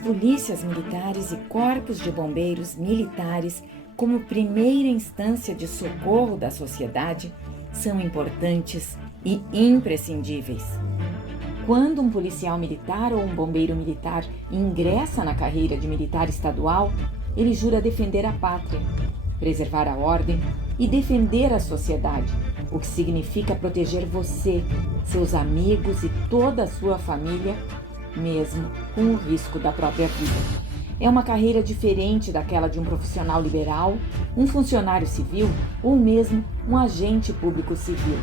polícias militares e corpos de bombeiros militares, como primeira instância de socorro da sociedade, são importantes e imprescindíveis. Quando um policial militar ou um bombeiro militar ingressa na carreira de militar estadual, ele jura defender a pátria, preservar a ordem e defender a sociedade, o que significa proteger você, seus amigos e toda a sua família, mesmo com o risco da própria vida. É uma carreira diferente daquela de um profissional liberal, um funcionário civil ou mesmo um agente público civil.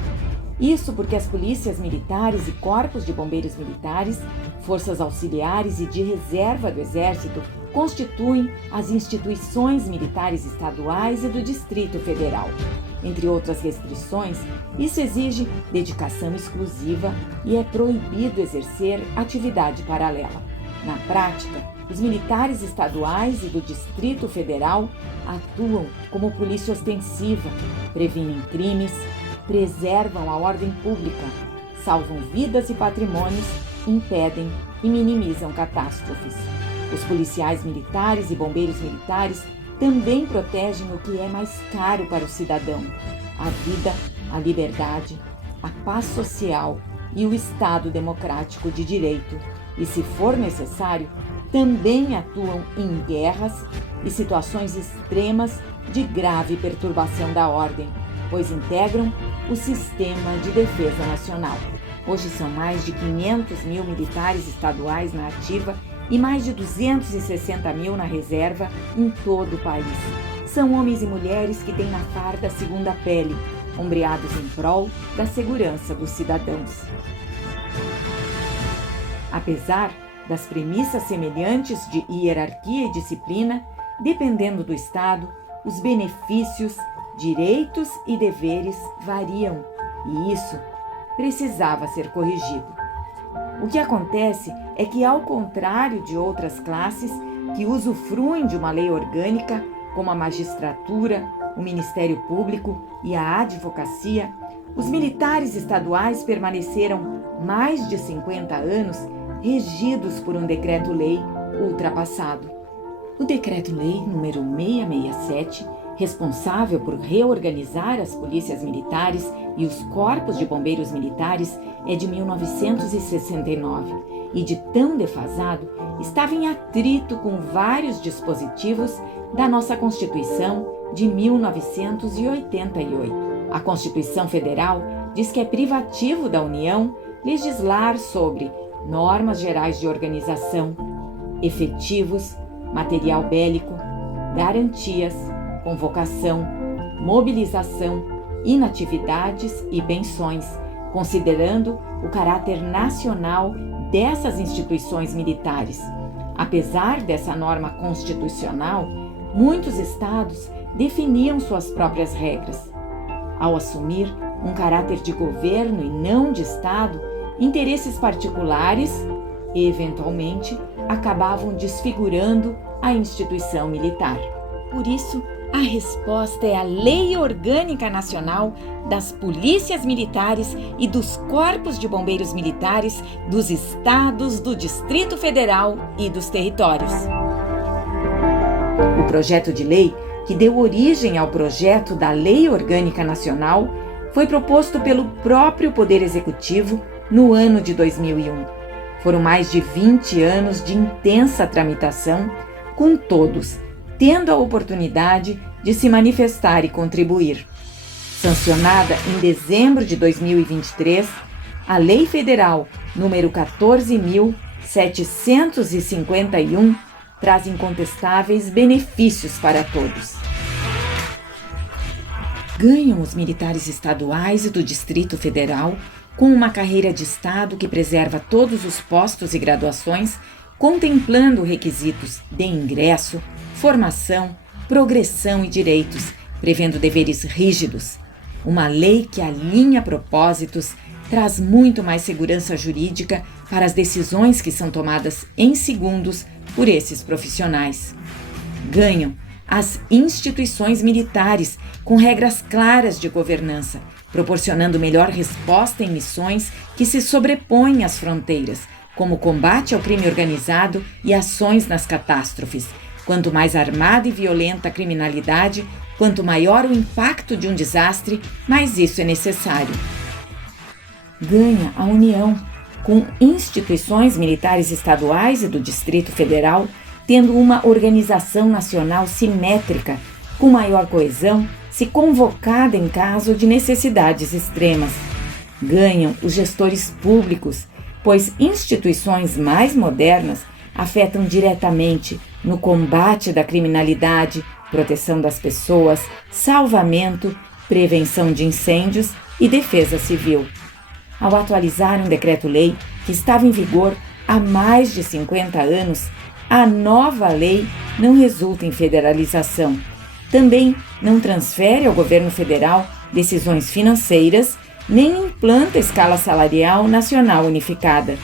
Isso porque as polícias militares e corpos de bombeiros militares, forças auxiliares e de reserva do Exército constituem as instituições militares estaduais e do Distrito Federal. Entre outras restrições, isso exige dedicação exclusiva e é proibido exercer atividade paralela. Na prática, os militares estaduais e do Distrito Federal atuam como polícia ostensiva, previnem crimes, preservam a ordem pública, salvam vidas e patrimônios, impedem e minimizam catástrofes. Os policiais militares e bombeiros militares também protegem o que é mais caro para o cidadão: a vida, a liberdade, a paz social e o Estado democrático de direito. E, se for necessário, também atuam em guerras e situações extremas de grave perturbação da ordem, pois integram o Sistema de Defesa Nacional. Hoje são mais de 500 mil militares estaduais na ativa e mais de 260 mil na reserva em todo o país. São homens e mulheres que têm na farda a segunda pele, ombreados em prol da segurança dos cidadãos. Apesar das premissas semelhantes de hierarquia e disciplina, dependendo do Estado, os benefícios, direitos e deveres variam, e isso precisava ser corrigido. O que acontece é que, ao contrário de outras classes que usufruem de uma lei orgânica, como a magistratura, o Ministério Público e a advocacia, os militares estaduais permaneceram mais de 50 anos regidos por um decreto-lei ultrapassado. O Decreto-Lei número 667, responsável por reorganizar as polícias militares e os corpos de bombeiros militares, é de 1969 e, de tão defasado, estava em atrito com vários dispositivos da nossa Constituição de 1988. A Constituição Federal diz que é privativo da União legislar sobre normas gerais de organização, efetivos, material bélico, garantias, convocação, mobilização, inatividades e pensões, considerando o caráter nacional dessas instituições militares. Apesar dessa norma constitucional, muitos estados definiam suas próprias regras. Ao assumir um caráter de governo e não de Estado, interesses particulares, eventualmente, acabavam desfigurando a instituição militar. Por isso, a resposta é a Lei Orgânica Nacional das Polícias Militares e dos Corpos de Bombeiros Militares dos Estados, do Distrito Federal e dos territórios. O projeto de lei, que deu origem ao projeto da Lei Orgânica Nacional, foi proposto pelo próprio Poder Executivo no ano de 2001. Foram mais de 20 anos de intensa tramitação, com todos tendo a oportunidade de se manifestar e contribuir. Sancionada em dezembro de 2023, a Lei Federal número 14.751 traz incontestáveis benefícios para todos. Ganham os militares estaduais e do Distrito Federal com uma carreira de Estado que preserva todos os postos e graduações, contemplando requisitos de ingresso, formação, progressão e direitos, prevendo deveres rígidos. Uma lei que alinha propósitos, traz muito mais segurança jurídica para as decisões que são tomadas em segundos por esses profissionais. Ganham as instituições militares com regras claras de governança, proporcionando melhor resposta em missões que se sobrepõem às fronteiras, como o combate ao crime organizado e ações nas catástrofes. Quanto mais armada e violenta a criminalidade, quanto maior o impacto de um desastre, mais isso é necessário. Ganha a União, com instituições militares estaduais e do Distrito Federal tendo uma organização nacional simétrica, com maior coesão, se convocada em caso de necessidades extremas. Ganham os gestores públicos, pois instituições mais modernas afetam diretamente no combate da criminalidade, proteção das pessoas, salvamento, prevenção de incêndios e defesa civil. Ao atualizar um decreto-lei que estava em vigor há mais de 50 anos, a nova lei não resulta em federalização. Também não transfere ao governo federal decisões financeiras, nem implanta escala salarial nacional unificada.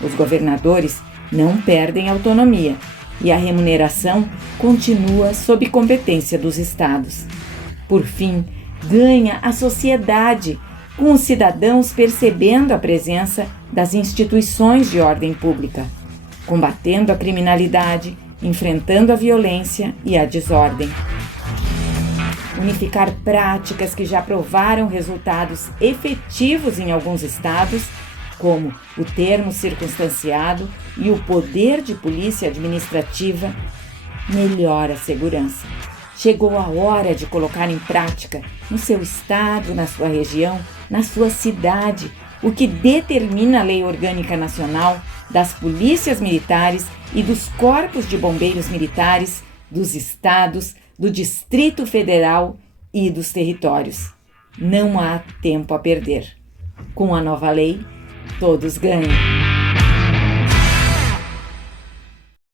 Os governadores não perdem autonomia e a remuneração continua sob competência dos estados. Por fim, ganha a sociedade, com os cidadãos percebendo a presença das instituições de ordem pública, combatendo a criminalidade, enfrentando a violência e a desordem. Unificar práticas que já provaram resultados efetivos em alguns estados, como o termo circunstanciado e o poder de polícia administrativa, melhora a segurança. Chegou a hora de colocar em prática, no seu estado, na sua região, na sua cidade, o que determina a Lei Orgânica Nacional das Polícias Militares e dos Corpos de Bombeiros Militares dos estados, do Distrito Federal e dos territórios. Não há tempo a perder. Com a nova lei, todos ganham.